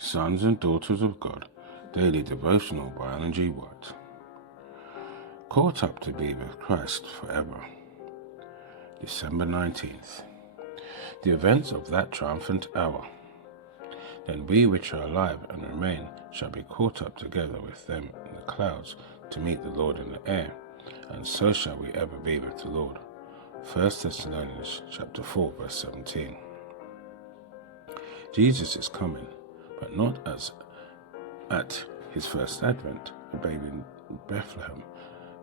Sons and Daughters of God, Daily Devotional by Alan G. White. Caught up to be with Christ forever. December 19th. The events of that triumphant hour. Then we which are alive and remain shall be caught up together with them in the clouds to meet the Lord in the air, and so shall we ever be with the Lord. 1 Thessalonians chapter 4 verse 17. Jesus is coming, but not as at his first advent, a baby in Bethlehem,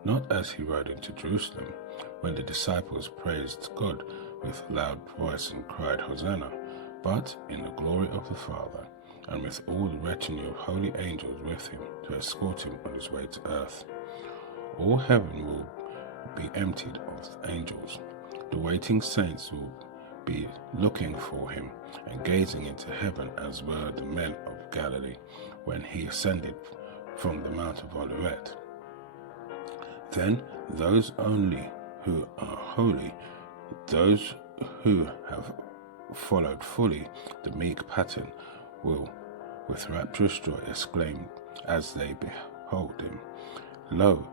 not as he rode into Jerusalem, when the disciples praised God with a loud voice and cried, Hosannah, but in the glory of the Father, and with all the retinue of holy angels with him to escort him on his way to earth. All heaven will be emptied of angels. The waiting saints will be looking for him and gazing into heaven, as were the men of Galilee when he ascended from the Mount of Olivet. Then those only who are holy, those who have followed fully the meek pattern, will with rapturous joy exclaim as they behold him, Lo,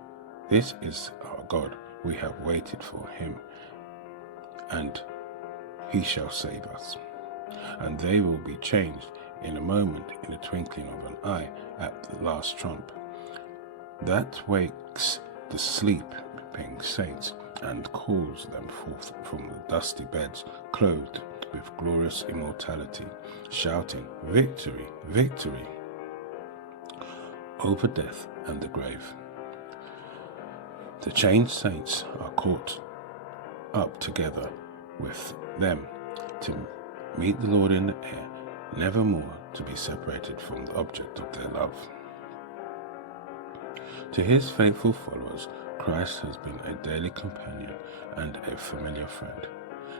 this is our God, we have waited for him, and he shall save us. And they will be changed in a moment, in the twinkling of an eye, at the last trump. That wakes the sleeping saints and calls them forth from the dusty beds, clothed with glorious immortality, shouting, Victory, victory, over death and the grave. The chained saints are caught up together with them to meet the Lord in the air, nevermore to be separated from the object of their love. To his faithful followers, Christ has been a daily companion and a familiar friend.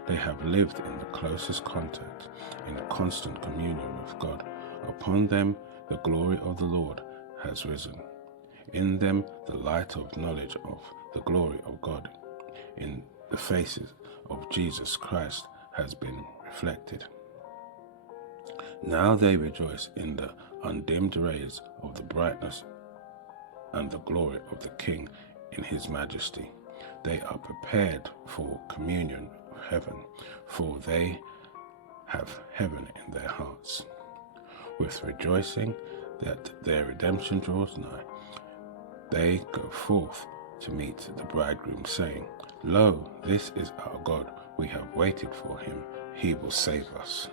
They have lived in the closest contact, in constant communion with God. Upon them the glory of the Lord has risen. In them the light of knowledge of the glory of God in the faces of Jesus Christ has been reflected. Now they rejoice in the undimmed rays of the brightness and the glory of the King in his majesty. They are prepared for communion of heaven, for they have heaven in their hearts. With rejoicing that their redemption draws nigh, they go forth to meet the bridegroom, saying, Lo, this is our God, we have waited for him, he will save us.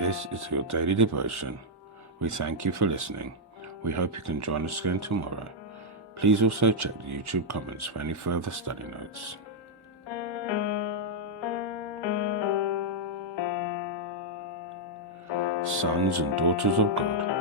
This is your daily devotion. We thank you for listening. We hope you can join us again tomorrow. Please also check the YouTube comments for any further study notes. Sons and Daughters of God,